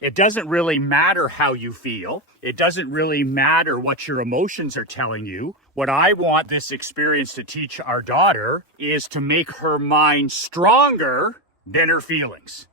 It doesn't really matter how you feel. It doesn't really matter what your emotions are telling you. What I want this experience to teach our daughter is to make her mind stronger than her feelings.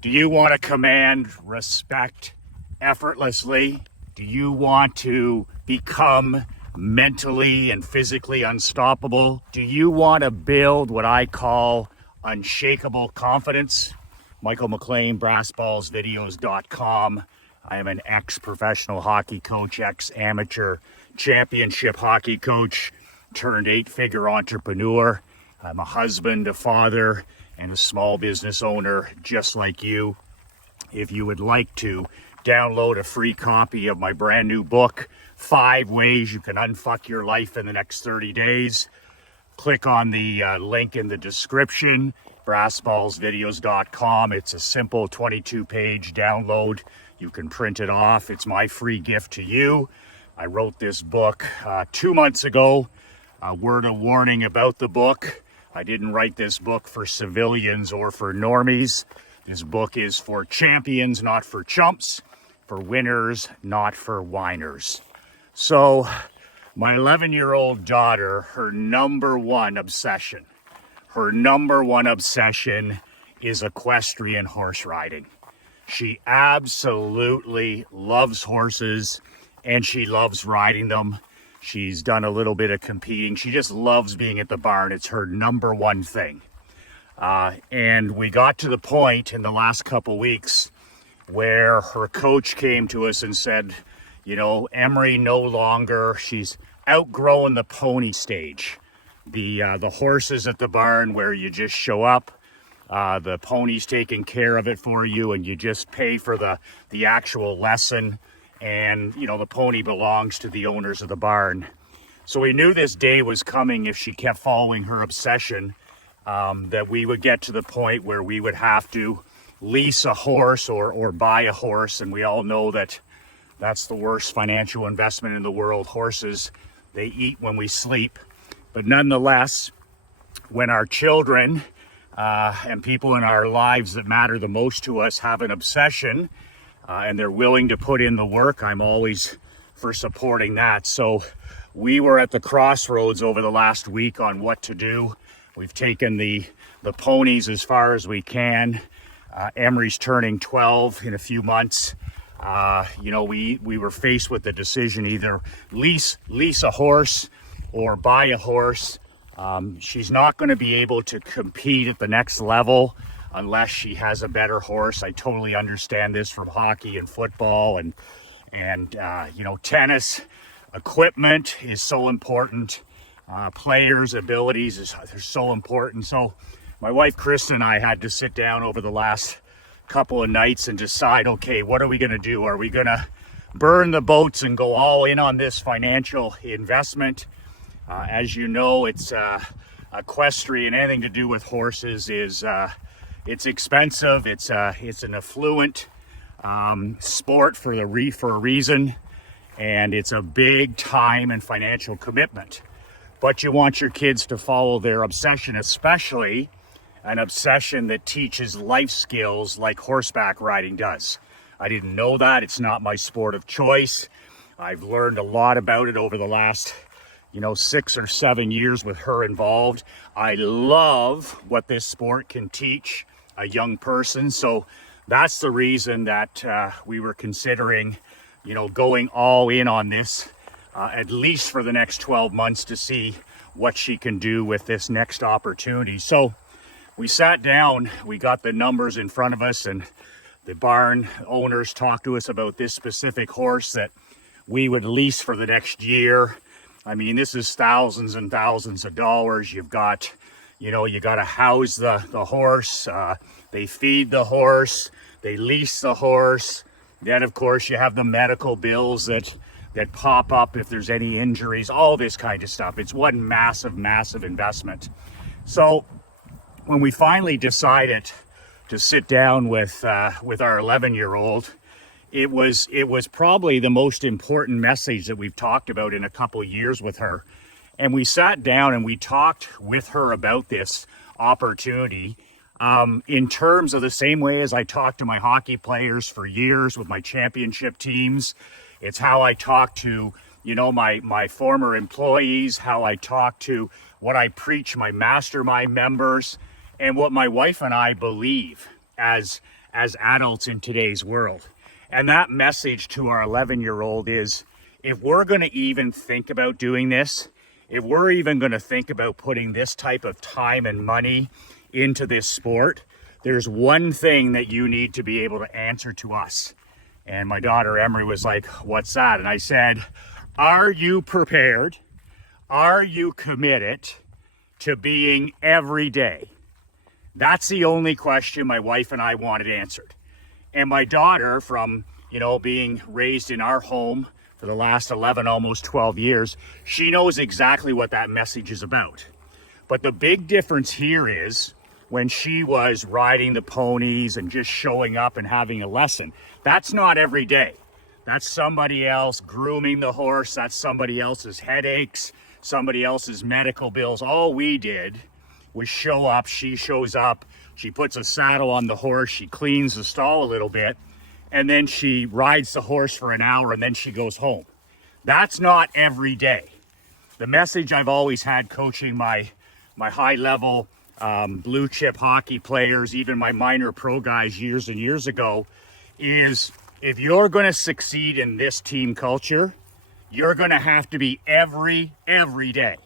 Do you want to command respect effortlessly? Do you want to become mentally and physically unstoppable? Do you want to build what I call unshakable confidence? Michael McLean, brassballsvideos.com. I am an ex-professional hockey coach, ex-amateur championship hockey coach, turned 8-figure entrepreneur. I'm a husband, a father, and a small business owner just like you. If you would like to download a free copy of my brand new book, 5 Ways You Can Unfuck Your Life in the Next 30 Days, click on the link in the description, brassballsvideos.com. It's a simple 22-page download. You can print it off. It's my free gift to you. I wrote this book 2 months ago. A word of warning about the book. I didn't write this book for civilians or for normies. This book is for champions, not for chumps, for winners, not for whiners. So, my 11-year-old daughter, her number one obsession is equestrian horse riding. She absolutely loves horses and she loves riding them. She's done a little bit of competing. She just loves being at the barn. It's her number one thing. And we got to the point in the last couple weeks where her coach came to us and said, you know, Emery no longer, she's outgrowing the pony stage. The horses at the barn where you just show up, the pony's taking care of it for you and you just pay for the actual lesson. And, you know, the pony belongs to the owners of the barn. So we knew this day was coming if she kept following her obsession, that we would get to the point where we would have to lease a horse or buy a horse. And we all know that that's the worst financial investment in the world. Horses, they eat when we sleep. But nonetheless, when our children and people in our lives that matter the most to us have an obsession, and they're willing to put in the work, I'm always for supporting that. So we were at the crossroads over the last week on what to do. We've taken the ponies as far as we can. Emery's turning 12 in a few months. You know, we were faced with the decision, either lease a horse or buy a horse. She's not going to be able to compete at the next level unless she has a better horse. I totally understand this from hockey and football and you know, tennis. Equipment is so important. Players' abilities are so important. So my wife Kristen and I had to sit down over the last couple of nights and decide, okay, what are we going to do? Are we going to burn the boats and go all in on this financial investment? As you know, it's equestrian, anything to do with horses is it's expensive. It's an affluent sport for a reason, and it's a big time and financial commitment. But you want your kids to follow their obsession, especially an obsession that teaches life skills like horseback riding does. I didn't know that. It's not my sport of choice. I've learned a lot about it over the last 6 or 7 years with her involved. I love what this sport can teach a young person. So that's the reason that we were considering, going all in on this, at least for the next 12 months to see what she can do with this next opportunity. So we sat down, we got the numbers in front of us, and the barn owners talked to us about this specific horse that we would lease for the next year. I mean, this is thousands and thousands of dollars. You've got, you got to house the horse. They feed the horse. They lease the horse. Then, of course, you have the medical bills that pop up if there's any injuries, all this kind of stuff. It's one massive, massive investment. So when we finally decided to sit down with our 11-year-old, it was probably the most important message that we've talked about in a couple of years with her. And we sat down and we talked with her about this opportunity. In terms of the same way as I talk to my hockey players for years with my championship teams, it's how I talk to, my former employees, how I talk to what I preach my mastermind members, and what my wife and I believe as adults in today's world. And that message to our 11-year-old is, if we're going to even think about doing this, if we're even going to think about putting this type of time and money into this sport, there's one thing that you need to be able to answer to us. And my daughter Emery was like, what's that? And I said, are you prepared? Are you committed to being every day? That's the only question my wife and I wanted answered. And my daughter, from, being raised in our home for the last 11, almost 12 years, she knows exactly what that message is about. But the big difference here is when she was riding the ponies and just showing up and having a lesson, that's not every day. That's somebody else grooming the horse. That's somebody else's headaches, somebody else's medical bills. All we did was show up. She shows up. She puts a saddle on the horse. She cleans the stall a little bit. And then she rides the horse for an hour and then she goes home. That's not every day. The message I've always had coaching my high level blue chip hockey players, even my minor pro guys years and years ago, is if you're going to succeed in this team culture, you're going to have to be every day.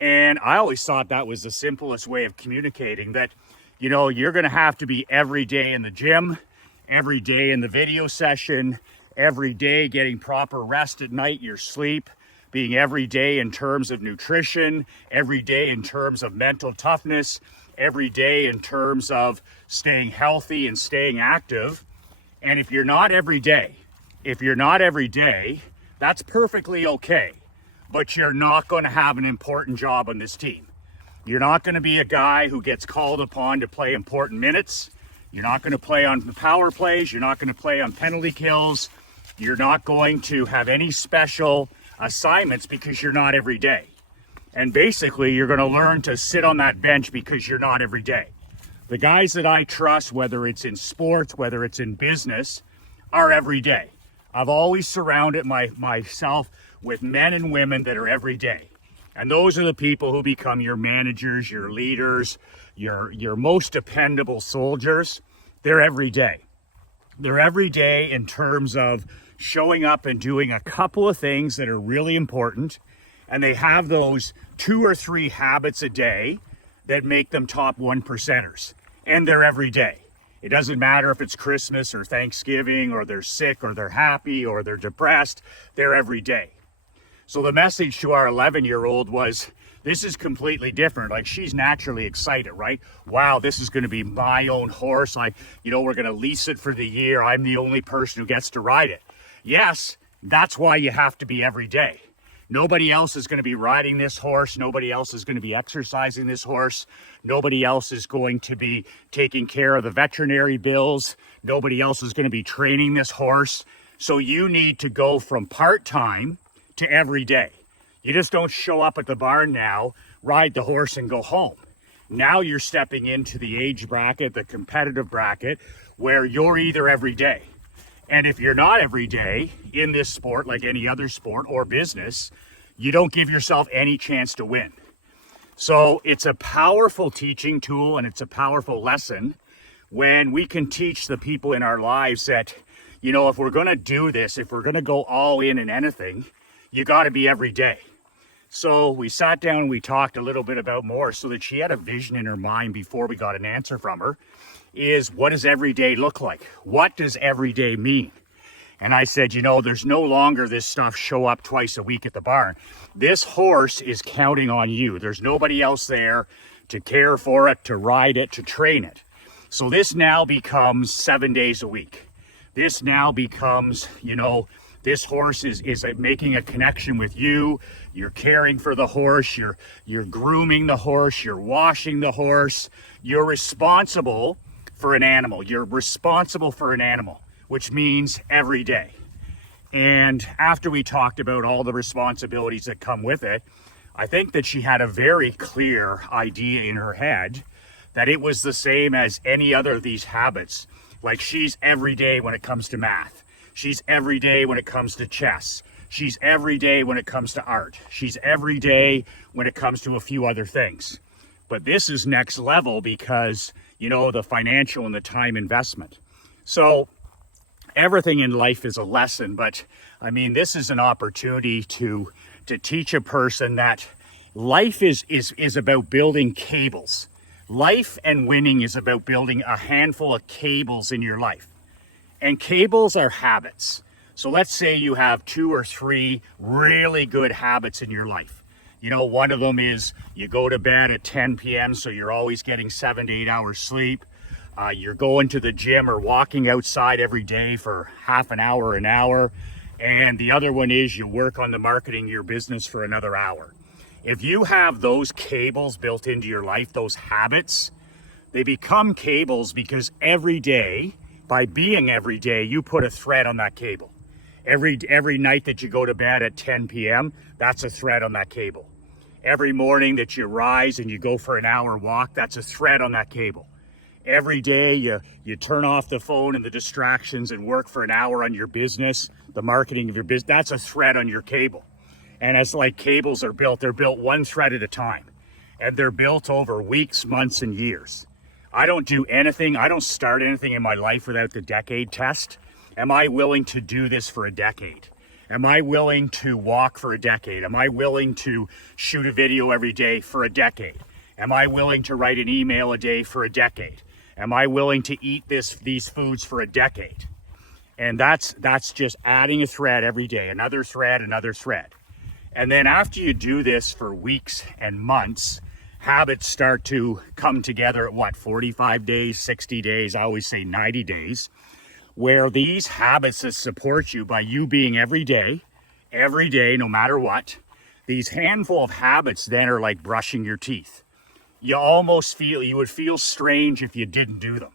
And I always thought that was the simplest way of communicating, that, you're going to have to be every day in the gym, every day in the video session, every day getting proper rest at night, your sleep, being every day in terms of nutrition, every day in terms of mental toughness, every day in terms of staying healthy and staying active. And if you're not every day, that's perfectly okay. But you're not going to have an important job on this team. You're not going to be a guy who gets called upon to play important minutes. You're not going to play on the power plays. You're not going to play on penalty kills. You're not going to have any special assignments because you're not every day. And basically, you're going to learn to sit on that bench because you're not every day. The guys that I trust, whether it's in sports, whether it's in business, are every day. I've always surrounded myself with men and women that are every day. And those are the people who become your managers, your leaders, your most dependable soldiers. They're every day. They're every day in terms of showing up and doing a couple of things that are really important. And they have those 2 or 3 habits a day that make them top 1%ers. And they're every day. It doesn't matter if it's Christmas or Thanksgiving or they're sick or they're happy or they're depressed. They're every day. So the message to our 11-year-old was, this is completely different. Like, she's naturally excited, right? Wow, this is going to be my own horse. We're going to lease it for the year. I'm the only person who gets to ride it. Yes, that's why you have to be every day. Nobody else is going to be riding this horse. Nobody else is going to be exercising this horse. Nobody else is going to be taking care of the veterinary bills. Nobody else is going to be training this horse. So you need to go from part-time to every day. You just don't show up at the barn now, ride the horse and go home. Now you're stepping into the age bracket, the competitive bracket, where you're either every day. And if you're not every day in this sport, like any other sport or business, you don't give yourself any chance to win. So it's a powerful teaching tool and it's a powerful lesson when we can teach the people in our lives that, if we're going to do this, if we're going to go all in anything, you got to be every day. So we sat down and we talked a little bit about more so that she had a vision in her mind before we got an answer from her, is what does every day look like? What does every day mean? And I said, there's no longer this stuff show up twice a week at the barn. This horse is counting on you. There's nobody else there to care for it, to ride it, to train it. So this now becomes 7 days a week. This now becomes, this horse is making a connection with you. You're caring for the horse. You're grooming the horse. You're washing the horse. You're responsible for an animal. You're responsible for an animal, which means every day. And after we talked about all the responsibilities that come with it, I think that she had a very clear idea in her head that it was the same as any other of these habits. Like she's every day when it comes to math. She's every day when it comes to chess. She's every day when it comes to art. She's every day when it comes to a few other things. But this is next level because, you know, the financial and the time investment. So everything in life is a lesson, but I mean, this is an opportunity to teach a person that life is about building cables. Life and winning is about building a handful of cables in your life. And cables are habits. So let's say you have 2 or 3 really good habits in your life. You know, one of them is you go to bed at 10 p.m. so you're always getting 7 to 8 hours sleep. You're going to the gym or walking outside every day for half an hour. And the other one is you work on the marketing of your business for another hour. If you have those cables built into your life, those habits, they become cables because every day, by being every day, you put a thread on that cable. Every night that you go to bed at 10 p.m., that's a thread on that cable. Every morning that you rise and you go for an hour walk, that's a thread on that cable. Every day you turn off the phone and the distractions and work for an hour on your business, the marketing of your business, that's a thread on your cable. And as like cables are built, they're built one thread at a time. And they're built over weeks, months, and years. I don't do anything, I don't start anything in my life without the decade test. Am I willing to do this for a decade? Am I willing to walk for a decade? Am I willing to shoot a video every day for a decade? Am I willing to write an email a day for a decade? Am I willing to eat these foods for a decade? And that's just adding a thread every day, another thread. And then after you do this for weeks and months, habits start to come together at 45 days, 60 days, I always say 90 days, where these habits that support you by you being every day, no matter what, these handful of habits then are like brushing your teeth. You would feel strange if you didn't do them.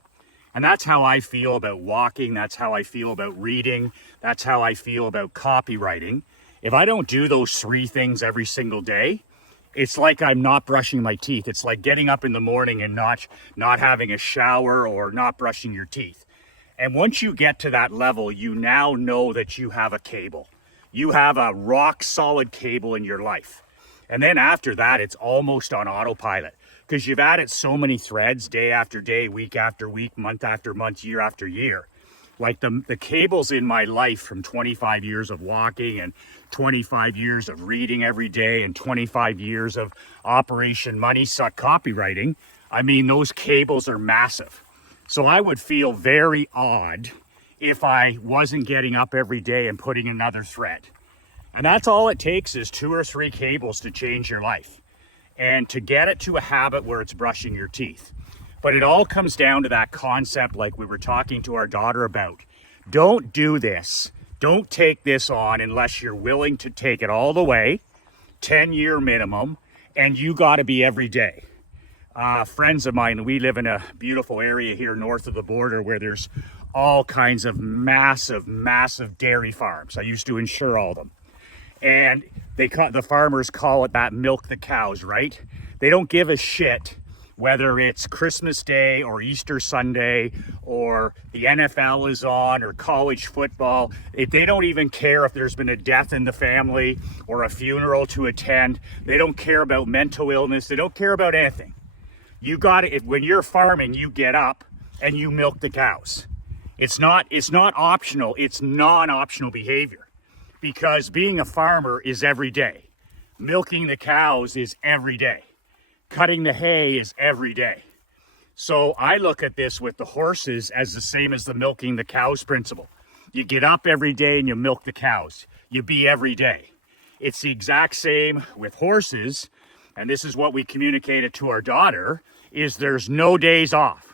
And that's how I feel about walking. That's how I feel about reading. That's how I feel about copywriting. If I don't do those 3 things every single day, it's like I'm not brushing my teeth. It's like getting up in the morning and not having a shower or not brushing your teeth. And once you get to that level, you now know that you have a cable. You have a rock solid cable in your life. And then after that, it's almost on autopilot because you've added so many threads day after day, week after week, month after month, year after year. Like the cables in my life from 25 years of walking and 25 years of reading every day and 25 years of Operation Money Suck copywriting, I mean, those cables are massive. So I would feel very odd if I wasn't getting up every day and putting another thread. And that's all it takes is 2 or 3 cables to change your life and to get it to a habit where it's brushing your teeth. But it all comes down to that concept like we were talking to our daughter about. Don't do this. Don't take this on unless you're willing to take it all the way, 10-year minimum, and you got to be every day. Friends of mine, we live in a beautiful area here north of the border where there's all kinds of massive dairy farms. I used to insure all of them. And the farmers call it that milk the cows, right? They don't give a shit whether it's Christmas Day or Easter Sunday or the NFL is on or college football. They don't even care if there's been a death in the family or a funeral to attend. They don't care about mental illness. They don't care about anything. You got it. When you're farming, you get up and you milk the cows. It's not optional. It's non-optional behavior because being a farmer is every day. Milking the cows is every day. Cutting the hay is every day. So I look at this with the horses as the same as the milking the cows principle. You get up every day and you milk the cows. You be every day. It's the exact same with horses. And this is what we communicated to our daughter, is there's no days off.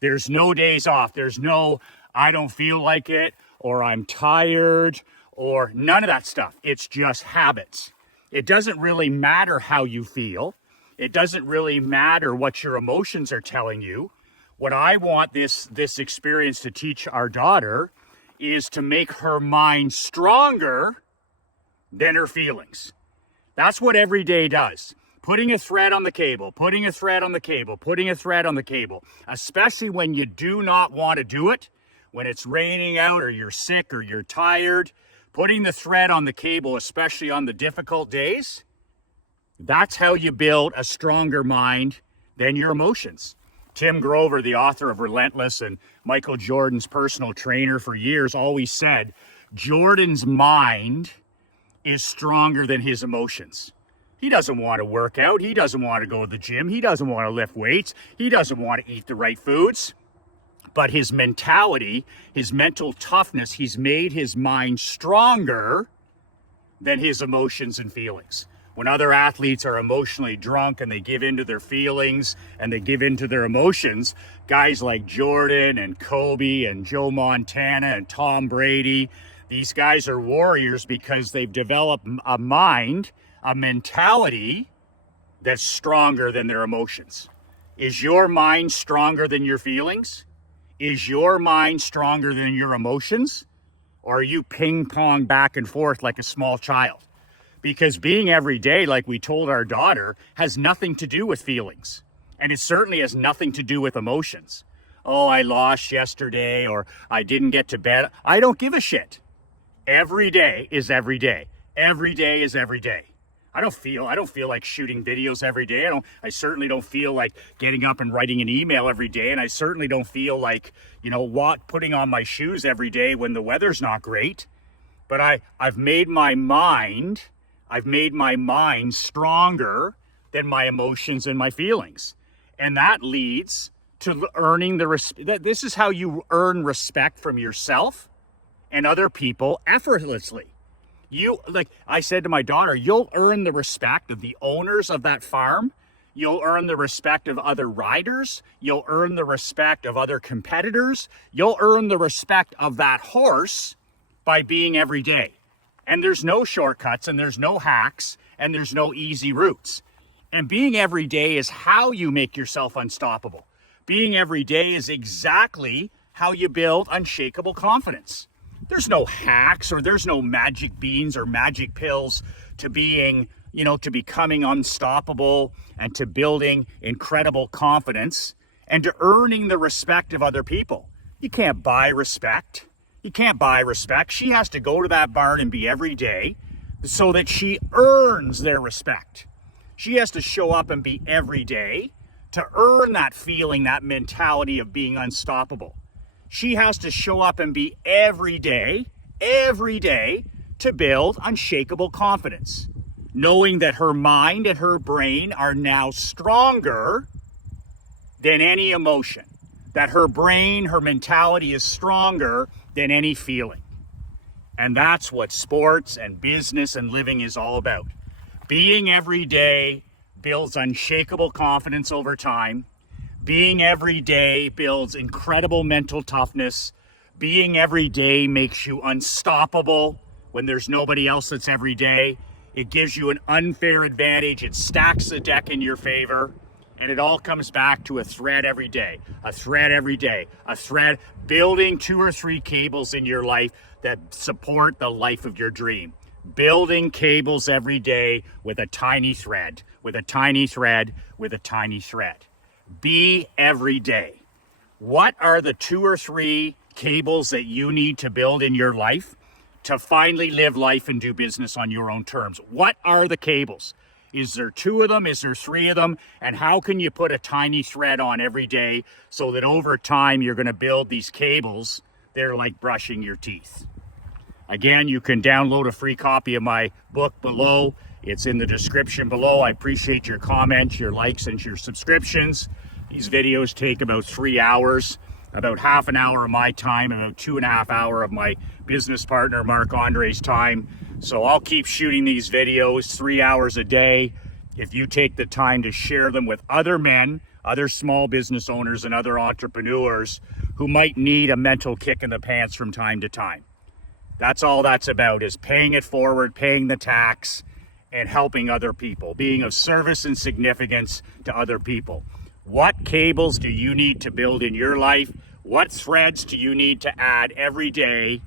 There's no days off. There's no, I don't feel like it, or I'm tired, or none of that stuff. It's just habits. It doesn't really matter how you feel. It doesn't really matter what your emotions are telling you. What I want this experience to teach our daughter is to make her mind stronger than her feelings. That's what every day does. putting a thread on the cable, putting a thread on the cable, putting a thread on the cable, especially when you do not want to do it, when it's raining out or you're sick or you're tired, putting the thread on the cable, especially on the difficult days, that's how you build a stronger mind than your emotions. Tim Grover, the author of Relentless and Michael Jordan's personal trainer for years, always said, Jordan's mind is stronger than his emotions. He doesn't want to work out. He doesn't want to go to the gym. He doesn't want to lift weights. He doesn't want to eat the right foods. But his mentality, his mental toughness, he's made his mind stronger than his emotions and feelings. When other athletes are emotionally drunk and they give into their feelings and they give into their emotions, guys like Jordan and Kobe and Joe Montana and Tom Brady, these guys are warriors because they've developed a mind, a mentality that's stronger than their emotions. Is your mind stronger than your feelings? Is your mind stronger than your emotions? Or are you ping pong back and forth like a small child? Because being every day, like we told our daughter, has nothing to do with feelings. And it certainly has nothing to do with emotions. Oh, I lost yesterday, or I didn't get to bed. I don't give a shit. Every day is every day. Every day is every day. I don't feel like shooting videos every day. I certainly don't feel like getting up and writing an email every day. And I certainly don't feel like, putting on my shoes every day when the weather's not great. But I've made my mind stronger than my emotions and my feelings. And that leads to earning the respect. This is how you earn respect from yourself and other people effortlessly. Like I said to my daughter, you'll earn the respect of the owners of that farm. You'll earn the respect of other riders. You'll earn the respect of other competitors. You'll earn the respect of that horse by being every day. And there's no shortcuts and there's no hacks and there's no easy routes. And being every day is how you make yourself unstoppable. Being every day is exactly how you build unshakable confidence. There's no hacks or there's no magic beans or magic pills to being, to becoming unstoppable and to building incredible confidence and to earning the respect of other people. You can't buy respect. You can't buy respect. She has to go to that barn and be every day so that she earns their respect. She has to show up and be every day to earn that feeling, that mentality of being unstoppable. She has to show up and be every day to build unshakable confidence, knowing that her mind and her brain are now stronger than any emotion, that her brain, her mentality is stronger than any feeling. And that's what sports and business and living is all about. Being every day builds unshakable confidence over time. Being every day builds incredible mental toughness. Being every day makes you unstoppable when there's nobody else that's every day. It gives you an unfair advantage. It stacks the deck in your favor. And it all comes back to a thread every day, a thread every day, a thread, building 2 or 3 cables in your life that support the life of your dream. Building cables every day with a tiny thread, with a tiny thread, with a tiny thread. Be every day. What are the 2 or 3 cables that you need to build in your life to finally live life and do business on your own terms? What are the cables? Is there 2 of them? Is there 3 of them? And how can you put a tiny thread on every day so that over time you're going to build these cables? They're like brushing your teeth. Again, you can download a free copy of my book below. It's in the description below. I appreciate your comments, your likes, and your subscriptions. These videos take about 3 hours, about half an hour of my time, about 2.5 hours of my business partner, Mark Andre's time. So I'll keep shooting these videos 3 hours a day. If you take the time to share them with other men, other small business owners, and other entrepreneurs who might need a mental kick in the pants from time to time. That's all that's about, is paying it forward, paying the tax, and helping other people, being of service and significance to other people. What cables do you need to build in your life? What threads do you need to add every day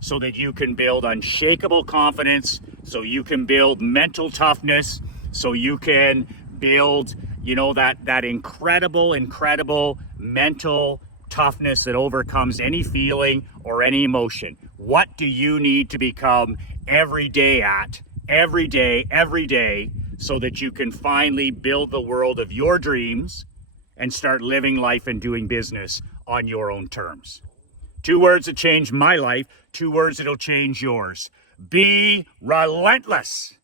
so that you can build unshakable confidence, so you can build mental toughness, so you can build, that incredible mental toughness that overcomes any feeling or any emotion. What do you need to become every day, so that you can finally build the world of your dreams and start living life and doing business on your own terms? 2 words that changed my life, 2 words that'll change yours. Be relentless.